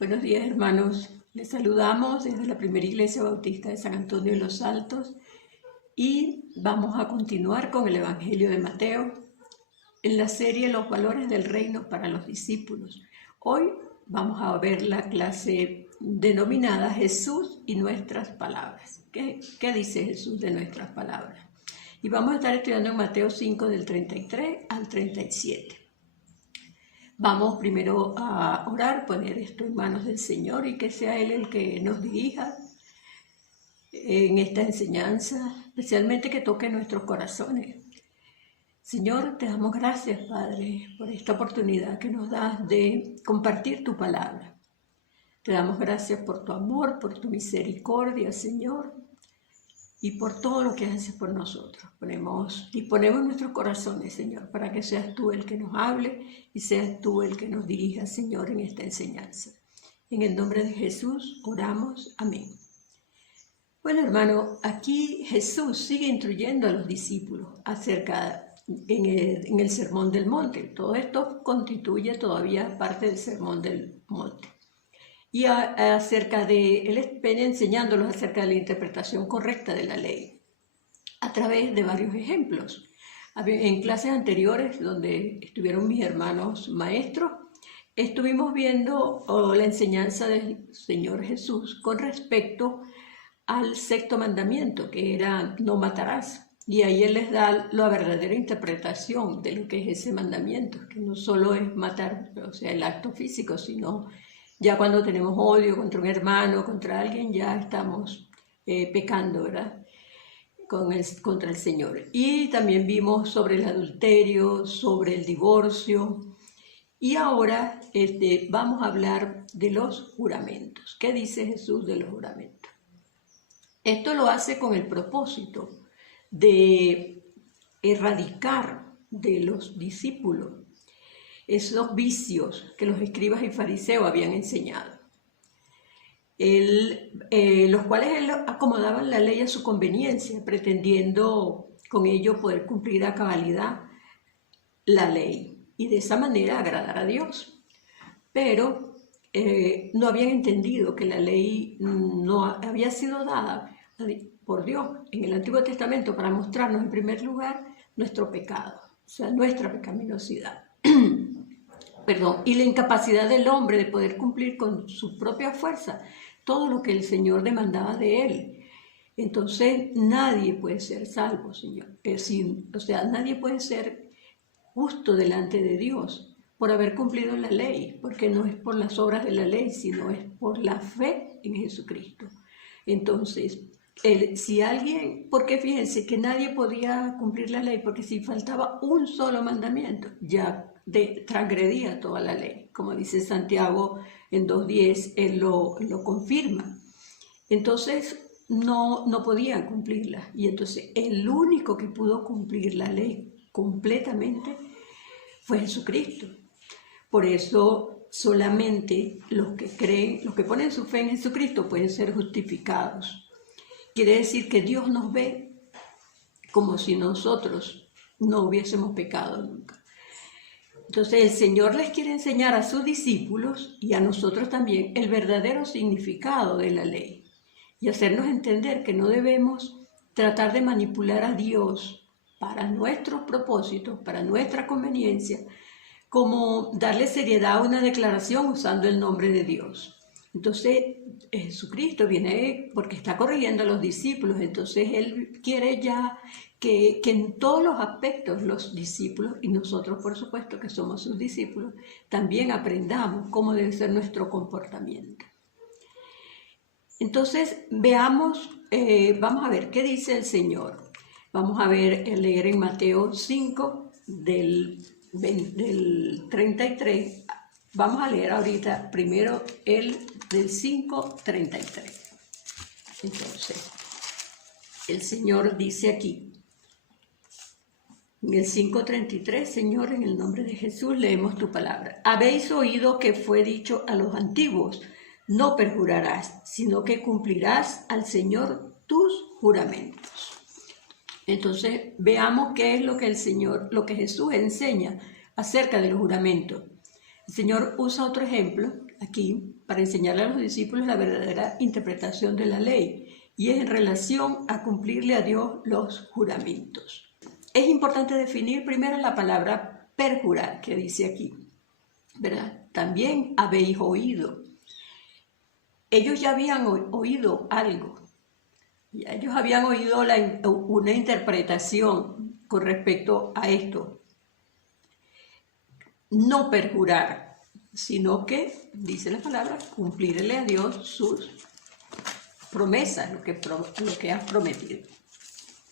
Buenos días, hermanos. Les saludamos desde la Primera Iglesia Bautista de San Antonio de los Altos y vamos a continuar con el Evangelio de Mateo en la serie Los valores del reino para los discípulos. Hoy vamos a ver la clase denominada Jesús y nuestras palabras. ¿Qué dice Jesús de nuestras palabras? Y vamos a estar estudiando en Mateo 5 del 33 al 37. Vamos primero a orar, poner esto en manos del Señor y que sea Él el que nos dirija en esta enseñanza, especialmente que toque nuestros corazones. Señor, te damos gracias, Padre, por esta oportunidad que nos das de compartir tu palabra. Te damos gracias por tu amor, por tu misericordia, Señor, y por todo lo que haces por nosotros. Disponemos nuestros corazones, Señor, para que seas tú el que nos hable y seas tú el que nos dirija, Señor, en esta enseñanza. En el nombre de Jesús oramos. Amén. Bueno, hermano, aquí Jesús sigue instruyendo a los discípulos en el Sermón del Monte. Todo esto constituye todavía parte del Sermón del Monte. Y él viene enseñándolos acerca de la interpretación correcta de la ley, a través de varios ejemplos. En clases anteriores, donde estuvieron mis hermanos maestros, estuvimos viendo la enseñanza del Señor Jesús con respecto al sexto mandamiento, que era no matarás. Y ahí Él les da la verdadera interpretación de lo que es ese mandamiento, que no solo es matar, o sea, el acto físico, sino ya cuando tenemos odio contra un hermano, contra alguien, ya estamos pecando, ¿verdad? Contra el Señor. Y también vimos sobre el adulterio, sobre el divorcio. Y ahora vamos a hablar de los juramentos. ¿Qué dice Jesús de los juramentos? Esto lo hace con el propósito de erradicar de los discípulos esos vicios que los escribas y fariseos habían enseñado, los cuales acomodaban la ley a su conveniencia, pretendiendo con ello poder cumplir a cabalidad la ley y de esa manera agradar a Dios. Pero no habían entendido que la ley no había sido dada por Dios en el Antiguo Testamento para mostrarnos en primer lugar nuestro pecado, o sea, nuestra pecaminosidad. Y la incapacidad del hombre de poder cumplir con su propia fuerza todo lo que el Señor demandaba de él. Entonces nadie puede ser salvo, Señor. Nadie puede ser justo delante de Dios por haber cumplido la ley, porque no es por las obras de la ley, sino es por la fe en Jesucristo. Entonces, porque fíjense que nadie podía cumplir la ley, porque si faltaba un solo mandamiento, ya transgredía toda la ley, como dice Santiago en 2:10, él lo confirma. Entonces no podían cumplirla, y entonces el único que pudo cumplir la ley completamente fue Jesucristo. Por eso solamente los que creen, los que ponen su fe en Jesucristo pueden ser justificados. Quiere decir que Dios nos ve como si nosotros no hubiésemos pecado nunca. Entonces el Señor les quiere enseñar a sus discípulos y a nosotros también el verdadero significado de la ley y hacernos entender que no debemos tratar de manipular a Dios para nuestros propósitos, para nuestra conveniencia, como darle seriedad a una declaración usando el nombre de Dios. Entonces Jesucristo viene porque está corrigiendo a los discípulos, entonces Él quiere ya que en todos los aspectos los discípulos, y nosotros por supuesto que somos sus discípulos, también aprendamos cómo debe ser nuestro comportamiento. Entonces vamos a ver qué dice el Señor. Vamos a leer en Mateo 5 del 33. Vamos a leer ahorita primero el del 5:33. Entonces, el Señor dice aquí, en el 5:33, Señor, en el nombre de Jesús, leemos tu palabra. Habéis oído que fue dicho a los antiguos, no perjurarás, sino que cumplirás al Señor tus juramentos. Entonces, veamos qué es lo que Jesús enseña acerca de los juramentos. El Señor usa otro ejemplo aquí, para enseñarle a los discípulos la verdadera interpretación de la ley, y es en relación a cumplirle a Dios los juramentos. Es importante definir primero la palabra perjurar, que dice aquí, ¿verdad? También habéis oído. Ellos ya habían oído algo. Ellos habían oído una interpretación con respecto a esto. No perjurar, sino que, dice la palabra, cumplirle a Dios sus promesas, lo que has prometido.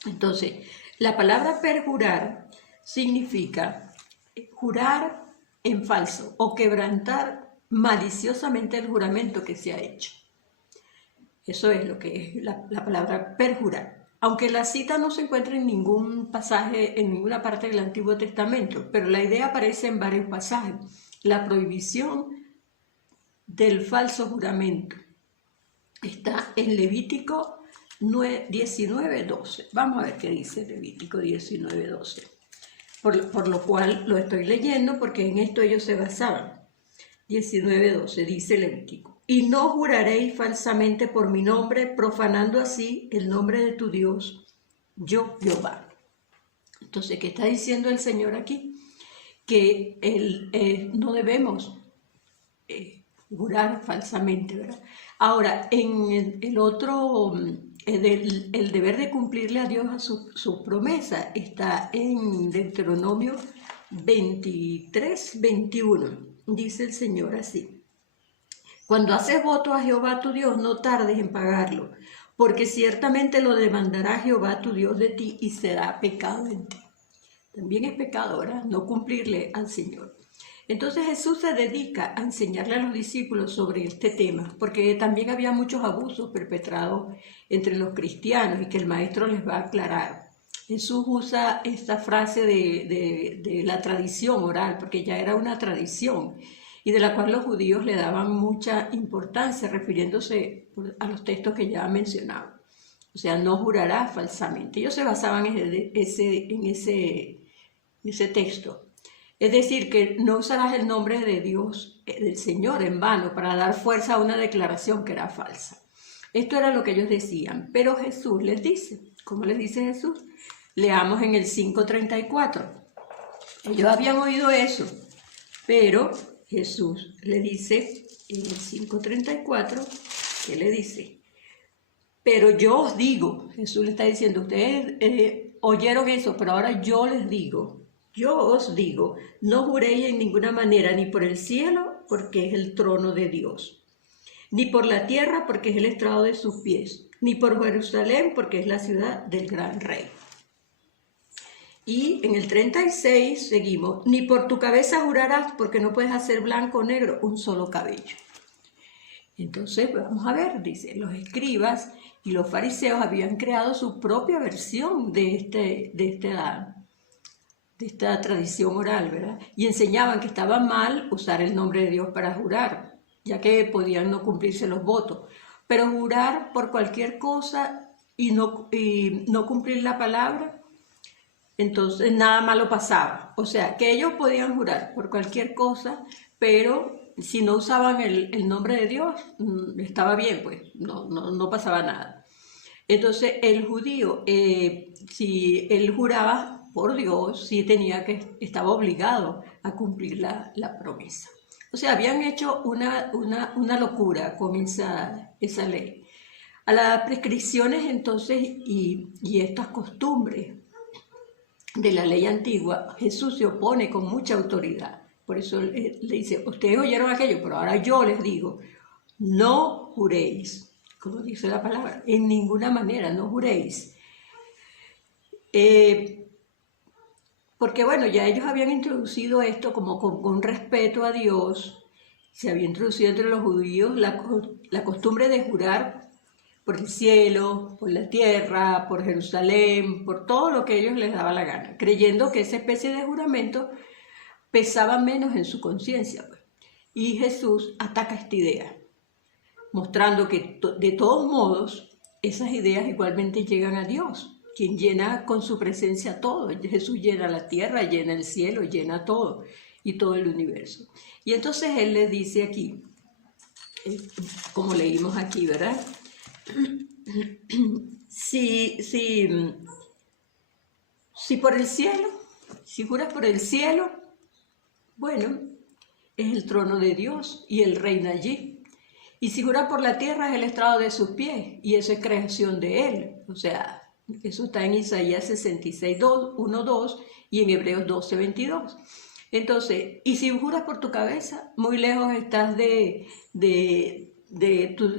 Entonces, la palabra perjurar significa jurar en falso o quebrantar maliciosamente el juramento que se ha hecho. Eso es lo que es la palabra perjurar. Aunque la cita no se encuentra en ningún pasaje, en ninguna parte del Antiguo Testamento, pero la idea aparece en varios pasajes. La prohibición del falso juramento está en Levítico 19:12. Vamos a ver qué dice Levítico 19:12. Por lo cual lo estoy leyendo porque en esto ellos se basaban. 19:12 dice Levítico. Y no juraréis falsamente por mi nombre, profanando así el nombre de tu Dios, yo Jehová. Entonces, ¿qué está diciendo el Señor aquí? Que no debemos jurar falsamente, ¿verdad? Ahora, en el otro, el deber de cumplirle a Dios a su promesa está en Deuteronomio 23:21. Dice el Señor así. Cuando haces voto a Jehová tu Dios, no tardes en pagarlo, porque ciertamente lo demandará Jehová tu Dios de ti y será pecado en ti. También es pecado, ¿verdad? No cumplirle al Señor. Entonces Jesús se dedica a enseñarle a los discípulos sobre este tema, porque también había muchos abusos perpetrados entre los cristianos y que el Maestro les va a aclarar. Jesús usa esta frase de la tradición oral, porque ya era una tradición, y de la cual los judíos le daban mucha importancia, refiriéndose a los textos que ya mencionaba. O sea, no jurará falsamente. Ellos se basaban en ese texto. Es decir, que no usarás el nombre de Dios, del Señor, en vano, para dar fuerza a una declaración que era falsa. Esto era lo que ellos decían. Pero Jesús les dice, ¿cómo les dice Jesús? Leamos en el 5:34. Ellos habían oído eso, pero Jesús le dice en el 5:34, ¿qué le dice? Pero yo os digo, Jesús le está diciendo, ustedes oyeron eso, pero ahora yo les digo, yo os digo, no juréis en ninguna manera, ni por el cielo, porque es el trono de Dios, ni por la tierra, porque es el estrado de sus pies, ni por Jerusalén, porque es la ciudad del gran rey. Y en el 36 seguimos, ni por tu cabeza jurarás, porque no puedes hacer blanco o negro un solo cabello. Entonces vamos a ver, dice, los escribas y los fariseos habían creado su propia versión de esta tradición oral, ¿verdad? Y enseñaban que estaba mal usar el nombre de Dios para jurar, ya que podían no cumplirse los votos. Pero jurar por cualquier cosa y no cumplir la palabra, entonces nada malo pasaba. O sea, que ellos podían jurar por cualquier cosa, pero si no usaban el nombre de Dios, estaba bien, pues no pasaba nada. Entonces el judío, si él juraba por Dios, sí estaba obligado a cumplir la promesa. O sea, habían hecho una locura con esa ley. A las prescripciones entonces y estas costumbres de la ley antigua, Jesús se opone con mucha autoridad. Por eso le dice, ustedes oyeron aquello, pero ahora yo les digo, no juréis, como dice la palabra, en ninguna manera, no juréis. Porque bueno, ya ellos habían introducido esto como con respeto a Dios, se había introducido entre los judíos la costumbre de jurar por el cielo, por la tierra, por Jerusalén, por todo lo que a ellos les daba la gana, creyendo que esa especie de juramento pesaba menos en su conciencia. Pues. Y Jesús ataca esta idea, mostrando que de todos modos esas ideas igualmente llegan a Dios, quien llena con su presencia todo. Jesús llena la tierra, llena el cielo, llena todo y todo el universo. Y entonces Él les dice aquí, como leímos aquí, ¿verdad? Si por el cielo, si juras por el cielo, bueno, es el trono de Dios y Él reina allí. Y si juras por la tierra, es el estrado de sus pies y eso es creación de Él. O sea, eso está en Isaías 66, 1, 2 y en Hebreos 12, 22. Entonces, y si juras por tu cabeza, muy lejos estás de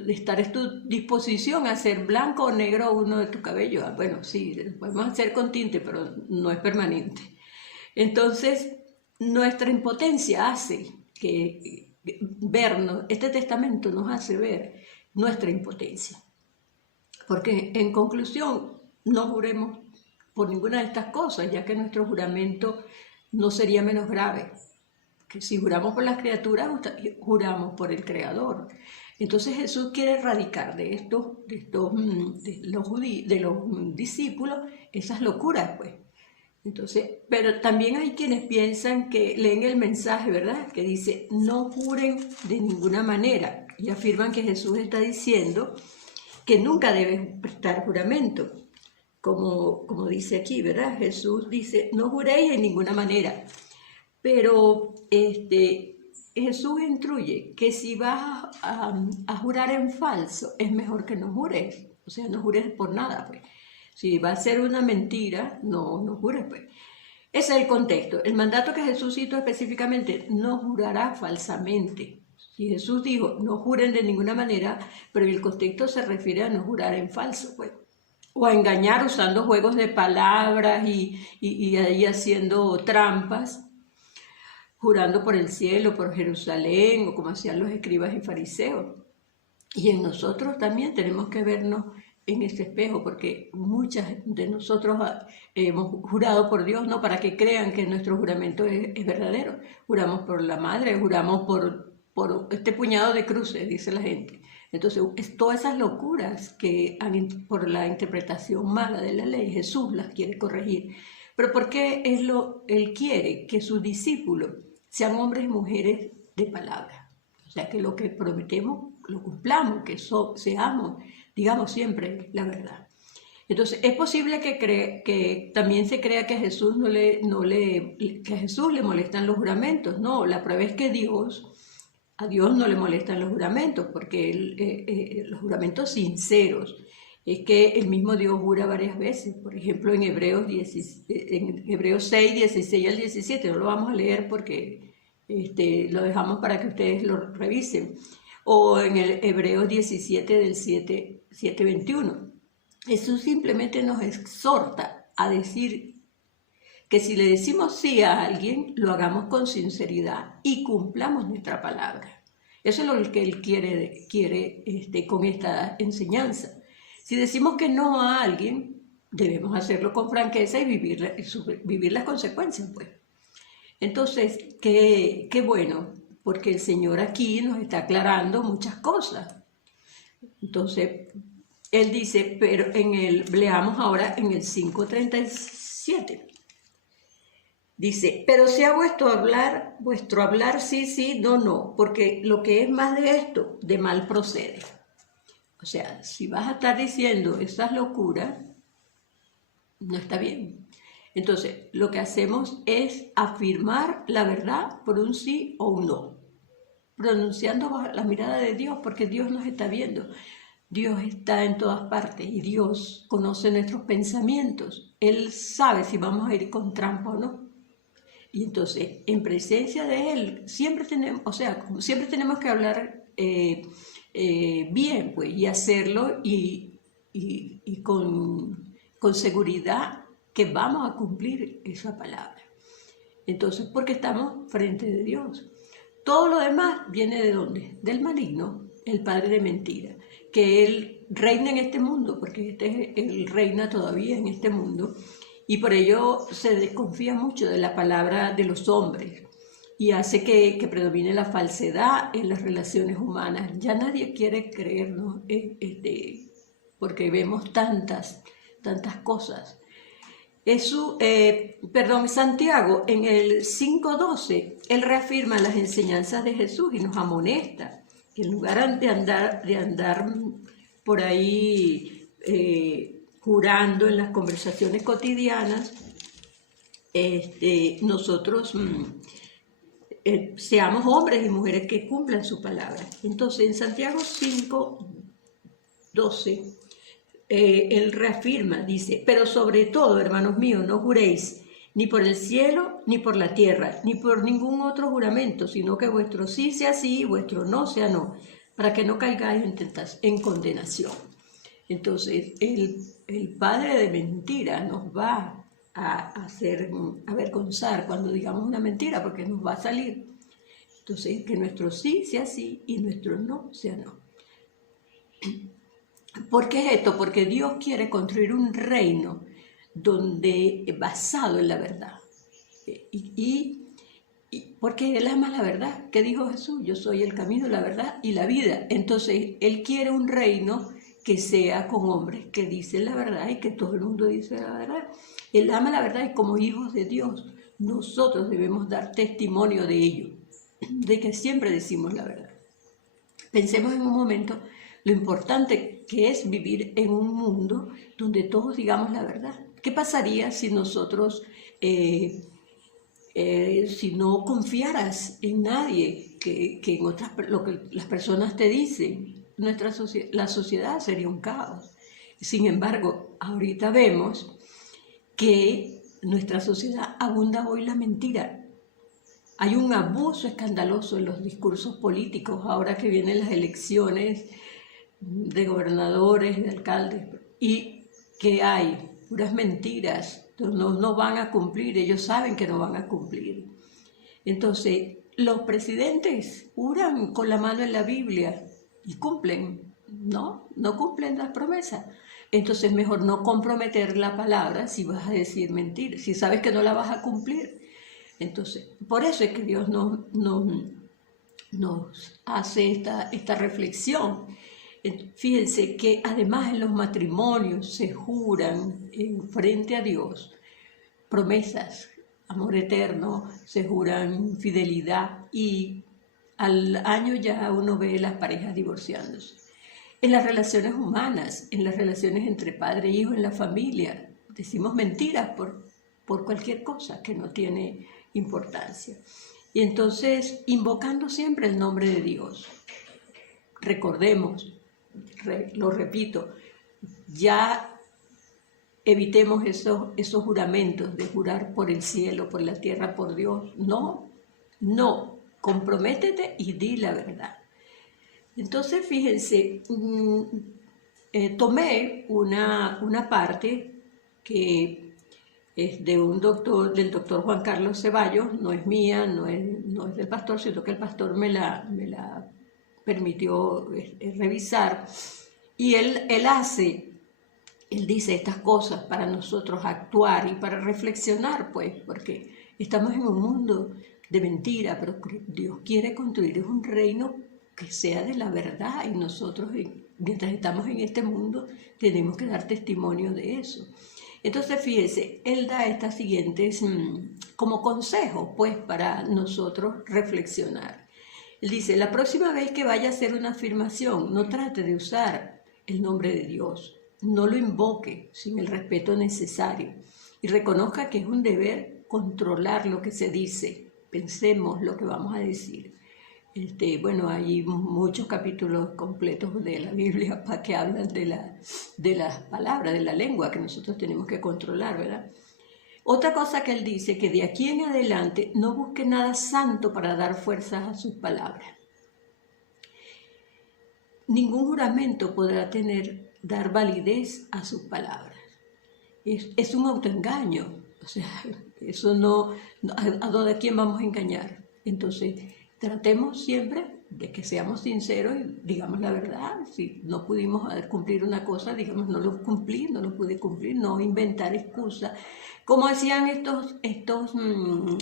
estar en tu disposición a hacer blanco o negro uno de tu cabello. Bueno, sí, podemos hacer con tinte, pero no es permanente. Entonces, nuestra impotencia hace que vernos, este testamento nos hace ver nuestra impotencia. Porque en conclusión, no juremos por ninguna de estas cosas, ya que nuestro juramento no sería menos grave. Que si juramos por las criaturas, juramos por el Creador. Entonces Jesús quiere erradicar de los discípulos esas locuras, pues. Entonces, pero también hay quienes piensan que leen el mensaje, ¿verdad? Que dice, no juren de ninguna manera. Y afirman que Jesús está diciendo que nunca deben prestar juramento. Como dice aquí, ¿verdad? Jesús dice, no juréis de ninguna manera. Pero Jesús instruye que si vas a jurar en falso, es mejor que no jures. O sea, no jures por nada, pues. Si va a ser una mentira, no jures, pues. Ese es el contexto. El mandato que Jesús citó específicamente, no jurará falsamente. Si Jesús dijo, no juren de ninguna manera, pero el contexto se refiere a no jurar en falso, pues. O a engañar usando juegos de palabras y ahí haciendo trampas, jurando por el cielo, por Jerusalén, o como hacían los escribas y fariseos. Y en nosotros también tenemos que vernos en este espejo, porque muchas de nosotros hemos jurado por Dios, no para que crean que nuestro juramento es verdadero. Juramos por la madre, juramos por este puñado de cruces, dice la gente. Entonces, todas esas locuras que por la interpretación mala de la ley, Jesús las quiere corregir. Pero ¿por qué Él quiere que sus discípulos sean hombres y mujeres de palabra? O sea, que lo que prometemos lo cumplamos, que seamos, digamos siempre la verdad. Entonces, es posible que también se crea que a Jesús que a Jesús le molestan los juramentos. No, la prueba es que a Dios no le molestan los juramentos, porque los juramentos sinceros, es que el mismo Dios jura varias veces. Por ejemplo, en Hebreos 6, 16 al 17, no lo vamos a leer porque lo dejamos para que ustedes lo revisen. O en el Hebreos 17 del 7, 21. Jesús simplemente nos exhorta a decir que si le decimos sí a alguien, lo hagamos con sinceridad y cumplamos nuestra palabra. Eso es lo que Él quiere con esta enseñanza. Si decimos que no a alguien, debemos hacerlo con franqueza y vivir las consecuencias, pues. Entonces, qué bueno, porque el Señor aquí nos está aclarando muchas cosas. Entonces, Él dice, pero leamos ahora en el 5:37. Dice, pero sea vuestro hablar sí, sí, no, no, porque lo que es más de esto, de mal procede. O sea, si vas a estar diciendo esas locuras, no está bien. Entonces, lo que hacemos es afirmar la verdad por un sí o un no, pronunciando bajo la mirada de Dios, porque Dios nos está viendo. Dios está en todas partes y Dios conoce nuestros pensamientos. Él sabe si vamos a ir con trampa o no. Y entonces, en presencia de Él, siempre tenemos que hablar bien, pues, y hacerlo y con seguridad que vamos a cumplir esa palabra. Entonces, porque estamos frente de Dios. Todo lo demás viene ¿de dónde? Del maligno, el padre de mentira, que Él reina en este mundo, porque Él reina todavía en este mundo, y por ello se desconfía mucho de la palabra de los hombres y hace que predomine la falsedad en las relaciones humanas. Ya nadie quiere creernos, porque vemos tantas cosas. Santiago en el 5:12, él reafirma las enseñanzas de Jesús y nos amonesta que en lugar de andar por ahí jurando en las conversaciones cotidianas, nosotros seamos hombres y mujeres que cumplan su palabra. Entonces, en Santiago 5:12, él reafirma, dice: pero sobre todo, hermanos míos, no juréis ni por el cielo, ni por la tierra, ni por ningún otro juramento, sino que vuestro sí sea sí y vuestro no sea no, para que no caigáis en condenación. Entonces, el padre de mentira nos va a hacer avergonzar cuando digamos una mentira, porque nos va a salir. Entonces, que nuestro sí sea sí y nuestro no sea no. ¿Por qué es esto? Porque Dios quiere construir un reino basado en la verdad. Y porque Él ama la verdad. ¿Qué dijo Jesús? Yo soy el camino, la verdad y la vida. Entonces, Él quiere un reino que sea con hombres que dicen la verdad y que todo el mundo dice la verdad. Él ama la verdad y como hijos de Dios, nosotros debemos dar testimonio de ello, de que siempre decimos la verdad. Pensemos en un momento lo importante que es vivir en un mundo donde todos digamos la verdad. ¿Qué pasaría si nosotros, si no confiaras en nadie, que en lo que las personas te dicen? La sociedad sería un caos. Sin embargo, ahorita vemos que nuestra sociedad abunda hoy la mentira. Hay un abuso escandaloso en los discursos políticos ahora que vienen las elecciones de gobernadores, de alcaldes, y que hay puras mentiras, no van a cumplir, ellos saben que no van a cumplir. Entonces, los presidentes juran con la mano en la Biblia y cumplen, no cumplen las promesas. Entonces, mejor no comprometer la palabra si vas a decir mentiras, si sabes que no la vas a cumplir. Entonces, por eso es que Dios nos hace esta reflexión. Fíjense que además en los matrimonios se juran en frente a Dios promesas, amor eterno, se juran fidelidad y al año ya uno ve las parejas divorciándose. En las relaciones humanas, en las relaciones entre padre e hijo, en la familia, decimos mentiras por cualquier cosa que no tiene importancia. Y entonces, invocando siempre el nombre de Dios, recordemos, lo repito, ya evitemos esos juramentos de jurar por el cielo, por la tierra, por Dios. No, comprométete y di la verdad. Entonces, fíjense, tomé una parte que es de del doctor Juan Carlos Ceballos, no es mía, no es del pastor, sino que el pastor me la permitió revisar, y él dice estas cosas para nosotros actuar y para reflexionar, pues, porque estamos en un mundo de mentira, pero Dios quiere construir un reino que sea de la verdad, y nosotros, mientras estamos en este mundo, tenemos que dar testimonio de eso. Entonces, fíjese, él da estas siguientes como consejos, pues, para nosotros reflexionar. Él dice: la próxima vez que vaya a hacer una afirmación, no trate de usar el nombre de Dios, no lo invoque sin el respeto necesario y reconozca que es un deber controlar lo que se dice. Pensemos lo que vamos a decir. Bueno, hay muchos capítulos completos de la Biblia que hablan de las palabras, de la lengua que nosotros tenemos que controlar, ¿verdad? Otra cosa que él dice, que de aquí en adelante no busque nada santo para dar fuerzas a sus palabras. Ningún juramento podrá dar validez a sus palabras. Es un autoengaño, o sea, eso ¿a quién vamos a engañar? Entonces, tratemos siempre de que seamos sinceros y digamos la verdad. Si no pudimos cumplir una cosa, digamos no lo pude cumplir, no inventar excusas. Como hacían estos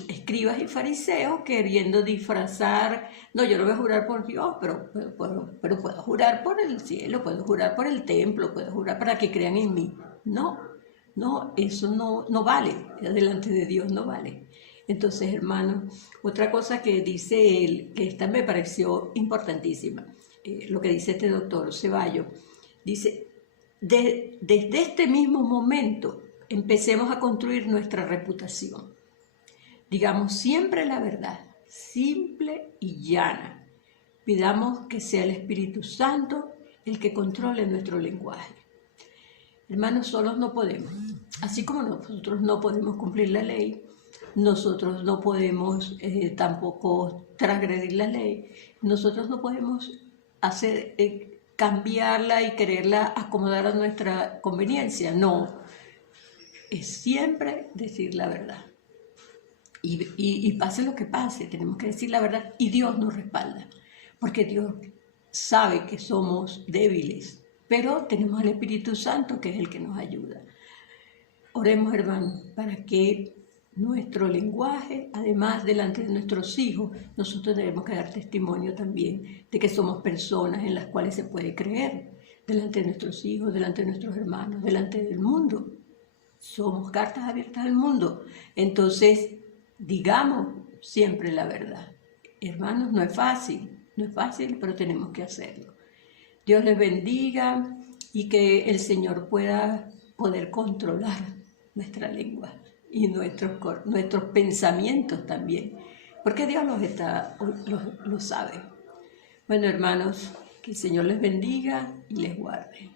escribas y fariseos, queriendo disfrazar: no, yo no voy a jurar por Dios, pero puedo jurar por el cielo, puedo jurar por el templo, puedo jurar para que crean en mí. No, eso no vale, delante de Dios no vale. Entonces, hermanos, otra cosa que dice él, que esta me pareció importantísima: lo que dice este doctor Ceballos, dice, desde este mismo momento empecemos a construir nuestra reputación. Digamos siempre la verdad, simple y llana. Pidamos que sea el Espíritu Santo el que controle nuestro lenguaje. Hermanos, solos no podemos. Así como nosotros no podemos cumplir la ley, nosotros no podemos tampoco transgredir la ley, nosotros no podemos hacer, cambiarla y quererla acomodar a nuestra conveniencia. No, es siempre decir la verdad. Y pase lo que pase, tenemos que decir la verdad y Dios nos respalda, porque Dios sabe que somos débiles, pero tenemos el Espíritu Santo que es el que nos ayuda. Oremos, hermanos, para que nuestro lenguaje, además delante de nuestros hijos, nosotros debemos que dar testimonio también de que somos personas en las cuales se puede creer, delante de nuestros hijos, delante de nuestros hermanos, delante del mundo. Somos cartas abiertas al mundo. Entonces, digamos siempre la verdad. Hermanos, no es fácil, pero tenemos que hacerlo. Dios les bendiga y que el Señor pueda poder controlar nuestra lengua y nuestros pensamientos también, porque Dios lo sabe. Bueno, hermanos, que el Señor les bendiga y les guarde.